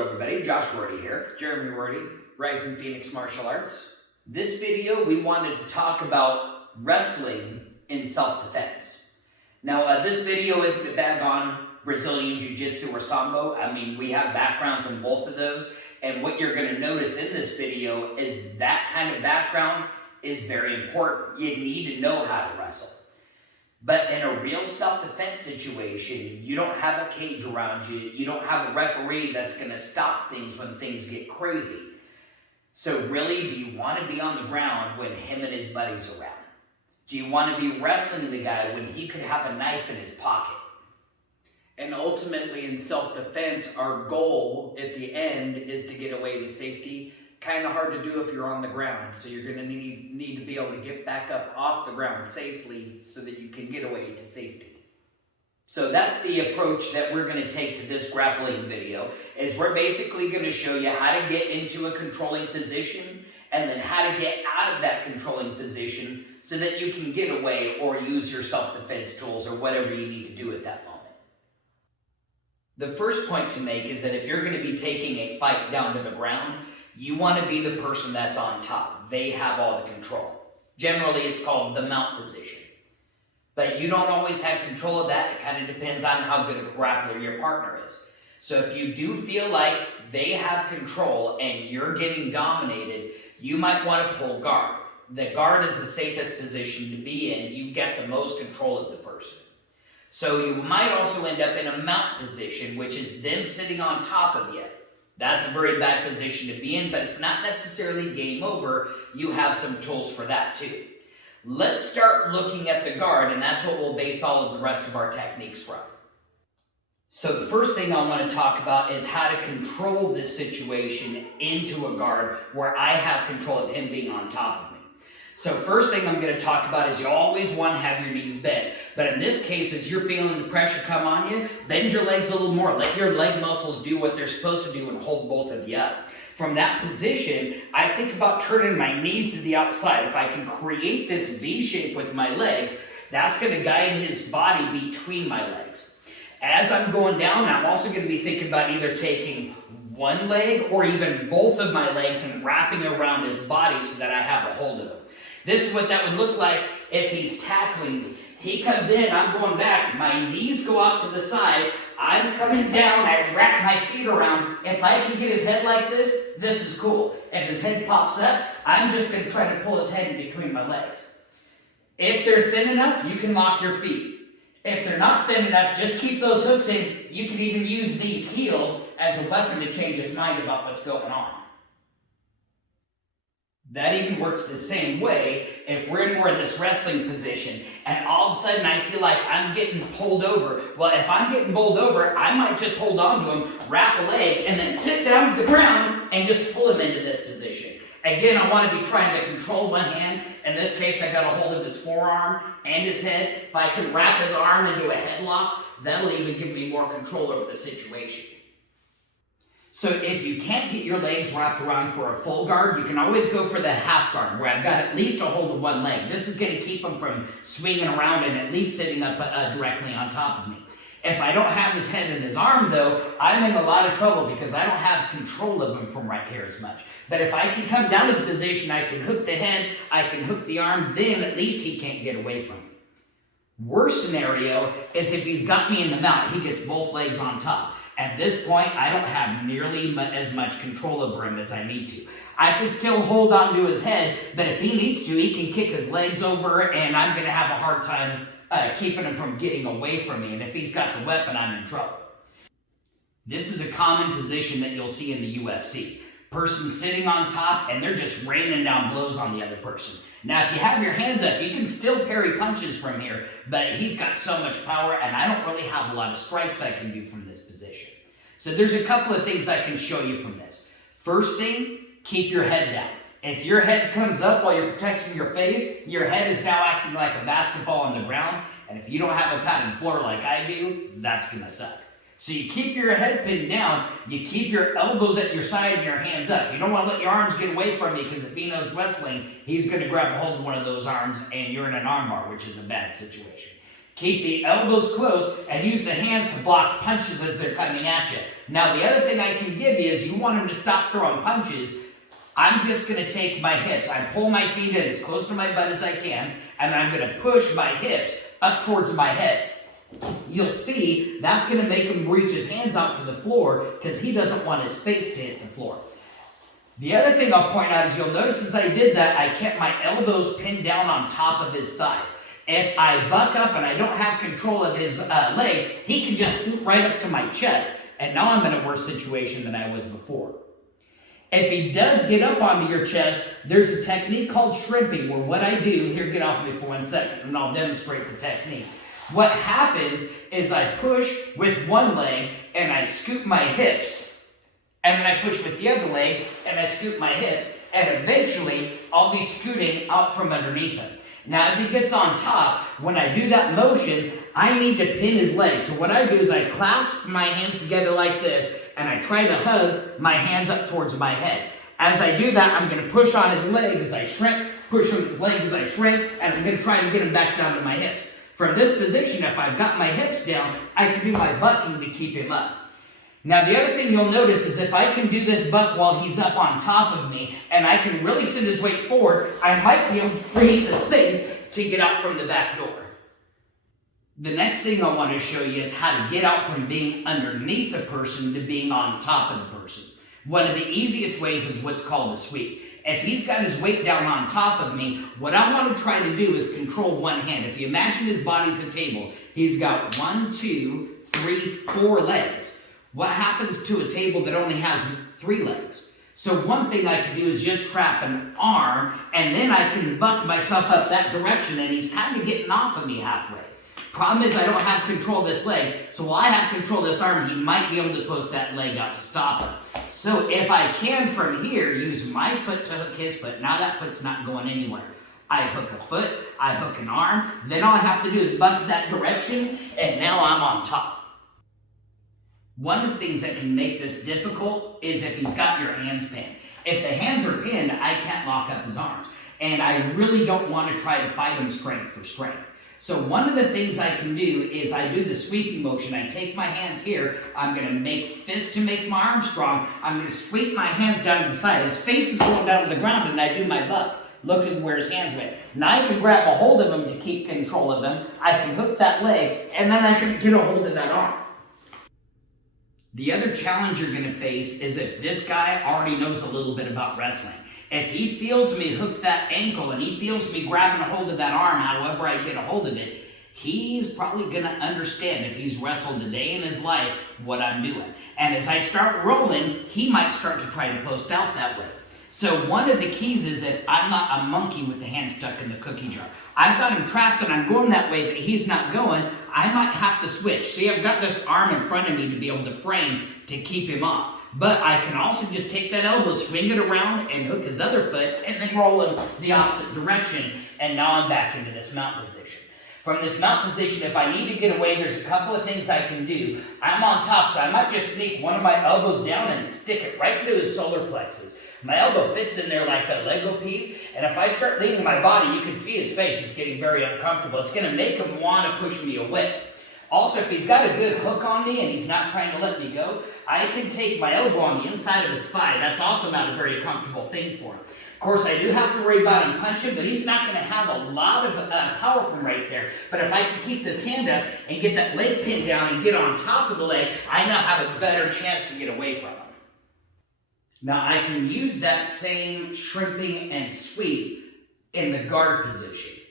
Hello everybody, Josh Rorty here, Jeremy Rorty, Rising Phoenix Martial Arts. This video we wanted to talk about wrestling in self-defense. Now this video isn't a bag on Brazilian Jiu-Jitsu or Sambo. I mean, we have backgrounds in both of those, and what you're going to notice in this video is that kind of background is very important. You need to know how to wrestle. But in a real self-defense situation, you don't have a cage around you. You don't have a referee that's going to stop things when things get crazy. So really, do you want to be on the ground when him and his buddies are around? Do you want to be wrestling the guy when he could have a knife in his pocket? And ultimately, in self-defense, our goal at the end is to get away to safety. Kind of hard to do if you're on the ground, so you're going to need to be able to get back up off the ground safely so that you can get away to safety. So that's the approach that we're going to take to this grappling video, is we're basically going to show you how to get into a controlling position and then how to get out of that controlling position so that you can get away or use your self-defense tools or whatever you need to do at that moment. The first point to make is that if you're going to be taking a fight down to the ground, you want to be the person that's on top. They have all the control. Generally, it's called the mount position. But you don't always have control of that. It kind of depends on how good of a grappler your partner is. So if you do feel like they have control and you're getting dominated, you might want to pull guard. The guard is the safest position to be in. You get the most control of the person. So you might also end up in a mount position, which is them sitting on top of you. That's a very bad position to be in, but it's not necessarily game over. You have some tools for that too. Let's start looking at the guard, and that's what we'll base all of the rest of our techniques from. So the first thing I want to talk about is how to control this situation into a guard where I have control of him being on top of me. So first thing I'm going to talk about is you always want to have your knees bent. But in this case, as you're feeling the pressure come on you, bend your legs a little more. Let your leg muscles do what they're supposed to do and hold both of you up. From that position, I think about turning my knees to the outside. If I can create this V shape with my legs, that's going to guide his body between my legs. As I'm going down, I'm also going to be thinking about either taking one leg or even both of my legs and wrapping around his body so that I have a hold of him. This is what that would look like if he's tackling me. He comes in, I'm going back, my knees go out to the side, I'm coming down, I wrap my feet around. If I can get his head like this, this is cool. If his head pops up, I'm just going to try to pull his head in between my legs. If they're thin enough, you can lock your feet. If they're not thin enough, just keep those hooks in. You can even use these heels as a weapon to change his mind about what's going on. That even works the same way if we're in more of this wrestling position and all of a sudden I feel like I'm getting pulled over. Well, if I'm getting pulled over, I might just hold on to him, wrap a leg, and then sit down to the ground and just pull him into this position. Again, I want to be trying to control one hand. In this case, I got a hold of his forearm and his head. If I can wrap his arm into a headlock, that'll even give me more control over the situation. So if you can't get your legs wrapped around for a full guard, you can always go for the half guard, where I've got at least a hold of one leg. This is going to keep him from swinging around and at least sitting up directly on top of me. If I don't have his head and his arm, though, I'm in a lot of trouble because I don't have control of him from right here as much. But if I can come down to the position, I can hook the head, I can hook the arm, then at least he can't get away from me. Worst scenario is if he's got me in the mount, he gets both legs on top. At this point, I don't have nearly as much control over him as I need to. I can still hold on to his head, but if he needs to, he can kick his legs over, and I'm going to have a hard time keeping him from getting away from me. And if he's got the weapon, I'm in trouble. This is a common position that you'll see in the UFC. Person sitting on top, and they're just raining down blows on the other person. Now, if you have your hands up, you can still parry punches from here, but he's got so much power, and I don't really have a lot of strikes I can do from this position. So there's a couple of things I can show you from this. First thing, keep your head down. If your head comes up while you're protecting your face, your head is now acting like a basketball on the ground, and if you don't have a padded floor like I do, that's going to suck. So you keep your head pinned down, you keep your elbows at your side and your hands up. You don't want to let your arms get away from you because if he knows wrestling, he's going to grab a hold of one of those arms and you're in an armbar, which is a bad situation. Keep the elbows close and use the hands to block punches as they're coming at you. Now, the other thing I can give you is you want him to stop throwing punches. I'm just going to take my hips. I pull my feet in as close to my butt as I can, and I'm going to push my hips up towards my head. You'll see that's going to make him reach his hands out to the floor because he doesn't want his face to hit the floor. The other thing I'll point out is you'll notice as I did that, I kept my elbows pinned down on top of his thighs. If I buck up and I don't have control of his legs, he can just scoot right up to my chest. And now I'm in a worse situation than I was before. If he does get up onto your chest, there's a technique called shrimping, where what I do, here, get off me for 1 second, and I'll demonstrate the technique. What happens is I push with one leg, and I scoop my hips. And then I push with the other leg, and I scoop my hips. And eventually, I'll be scooting out from underneath him. Now, as he gets on top, when I do that motion, I need to pin his legs. So what I do is I clasp my hands together like this, and I try to hug my hands up towards my head. As I do that, I'm going to push on his leg as I shrink, push on his leg as I shrink, and I'm going to try and get him back down to my hips. From this position, if I've got my hips down, I can do my bucking to keep him up. Now, the other thing you'll notice is if I can do this buck while he's up on top of me, and I can really send his weight forward, I might be able to create the space to get out from the back door. The next thing I want to show you is how to get out from being underneath a person to being on top of the person. One of the easiest ways is what's called a sweep. If he's got his weight down on top of me, what I want to try to do is control one hand. If you imagine his body's a table, he's got 1, 2, 3, 4 legs. What happens to a table that only has 3 legs? So one thing I can do is just trap an arm, and then I can buck myself up that direction, and he's kind of getting off of me halfway. Problem is I don't have control of this leg, so while I have control of this arm, he might be able to post that leg out to stop him. So if I can from here use my foot to hook his foot, now that foot's not going anywhere. I hook a foot, I hook an arm, then all I have to do is buck that direction, and now I'm on top. One of the things that can make this difficult is if he's got your hands pinned. If the hands are pinned, I can't lock up his arms. And I really don't want to try to fight him strength for strength. So one of the things I can do is I do the sweeping motion. I take my hands here. I'm going to make fists to make my arms strong. I'm going to sweep my hands down to the side. His face is going down to the ground, and I do my buck, looking where his hands went. Now I can grab a hold of him to keep control of him. I can hook that leg, and then I can get a hold of that arm. The other challenge you're going to face is if this guy already knows a little bit about wrestling. If he feels me hook that ankle and he feels me grabbing a hold of that arm, however I get a hold of it, he's probably going to understand, if he's wrestled a day in his life, what I'm doing. And as I start rolling, he might start to try to post out that way. So one of the keys is if I'm not a monkey with the hand stuck in the cookie jar. I've got him trapped and I'm going that way, but he's not going. I might have to switch. See, I've got this arm in front of me to be able to frame to keep him off. But I can also just take that elbow, swing it around, and hook his other foot, and then roll him the opposite direction. And now I'm back into this mount position. From this mount position, if I need to get away, there's a couple of things I can do. I'm on top, so I might just sneak one of my elbows down and stick it right into his solar plexus. My elbow fits in there like a Lego piece, and if I start leaning my body, you can see his face is getting very uncomfortable. It's going to make him want to push me away. Also, if he's got a good hook on me and he's not trying to let me go, I can take my elbow on the inside of his thigh. That's also not a very comfortable thing for him. Of course, I do have to worry about him punching, but he's not going to have a lot of power from right there. But if I can keep this hand up and get that leg pinned down and get on top of the leg, I now have a better chance to get away from him. Now, I can use that same shrimping and sweep in the guard position.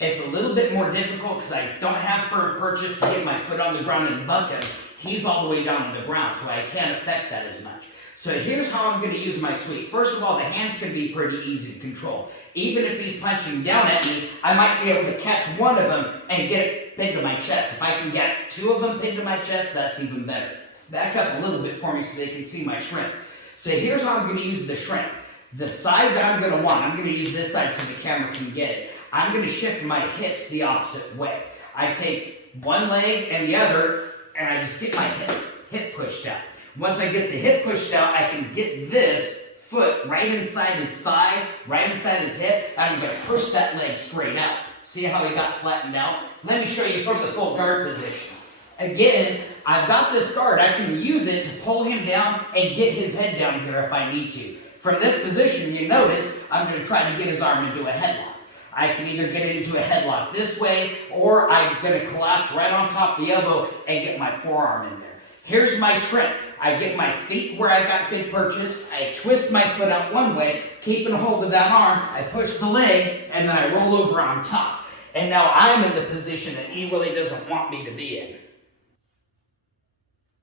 It's a little bit more difficult because I don't have firm purchase to get my foot on the ground and buck him. He's all the way down on the ground, so I can't affect that as much. So here's how I'm going to use my sweep. First of all, the hands can be pretty easy to control. Even if he's punching down at me, I might be able to catch one of them and get it pinned to my chest. If I can get 2 of them pinned to my chest, that's even better. Back up a little bit for me so they can see my shrimp. So here's how I'm going to use the shrimp. The side that I'm going to want, I'm going to use this side so the camera can get it. I'm going to shift my hips the opposite way. I take one leg and the other, and I just get my hip pushed out. Once I get the hip pushed out, I can get this foot right inside his thigh, right inside his hip, and I'm going to push that leg straight out. See how he got flattened out? Let me show you from the full guard position. Again, I've got this guard. I can use it to pull him down and get his head down here if I need to. From this position, you notice, I'm going to try to get his arm into a headlock. I can either get it into a headlock this way, or I'm going to collapse right on top of the elbow and get my forearm in there. Here's my shrimp. I get my feet where I got good purchase. I twist my foot out one way, keeping hold of that arm. I push the leg, and then I roll over on top. And now I'm in the position that he really doesn't want me to be in.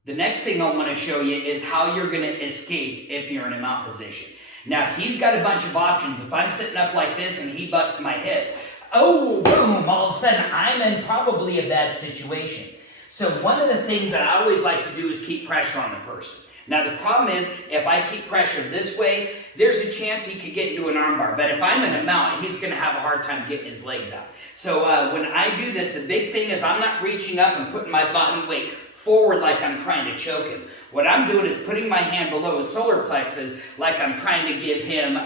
The next thing I want to show you is how you're going to escape if you're in a mount position. Now, he's got a bunch of options. If I'm sitting up like this and he bucks my hips, oh, boom, all of a sudden I'm in probably a bad situation. So one of the things that I always like to do is keep pressure on the person. Now, the problem is, if I keep pressure this way, there's a chance he could get into an armbar. But if I'm in a mount, he's going to have a hard time getting his legs out. So when I do this, the big thing is I'm not reaching up and putting my body weight forward like I'm trying to choke him. What I'm doing is putting my hand below his solar plexus like I'm trying to give him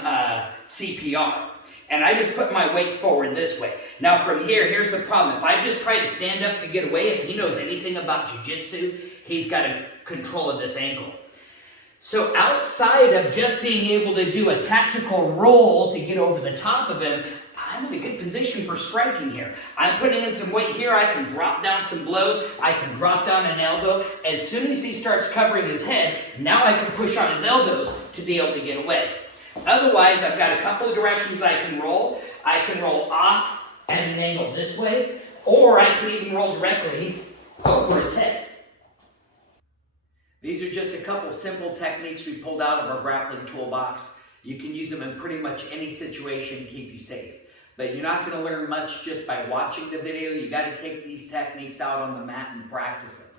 CPR. And I just put my weight forward this way. Now from here, here's the problem. If I just try to stand up to get away, if he knows anything about jiu-jitsu, he's got a control of this ankle. So outside of just being able to do a tactical roll to get over the top of him, I'm in a good position for striking here. I'm putting in some weight here. I can drop down some blows. I can drop down an elbow. As soon as he starts covering his head, now I can push on his elbows to be able to get away. Otherwise, I've got a couple of directions I can roll. I can roll off at an angle this way, or I can even roll directly over his head. These are just a couple simple techniques we pulled out of our grappling toolbox. You can use them in pretty much any situation to keep you safe. But you're not going to learn much just by watching the video. You got to take these techniques out on the mat and practice them.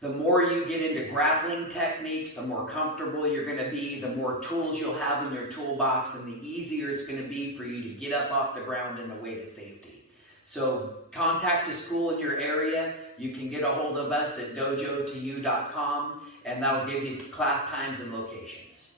The more you get into grappling techniques, the more comfortable you're going to be, the more tools you'll have in your toolbox, and the easier it's going to be for you to get up off the ground and away to safety. So contact a school in your area. You can get a hold of us at dojo2u.com, and that'll give you class times and locations.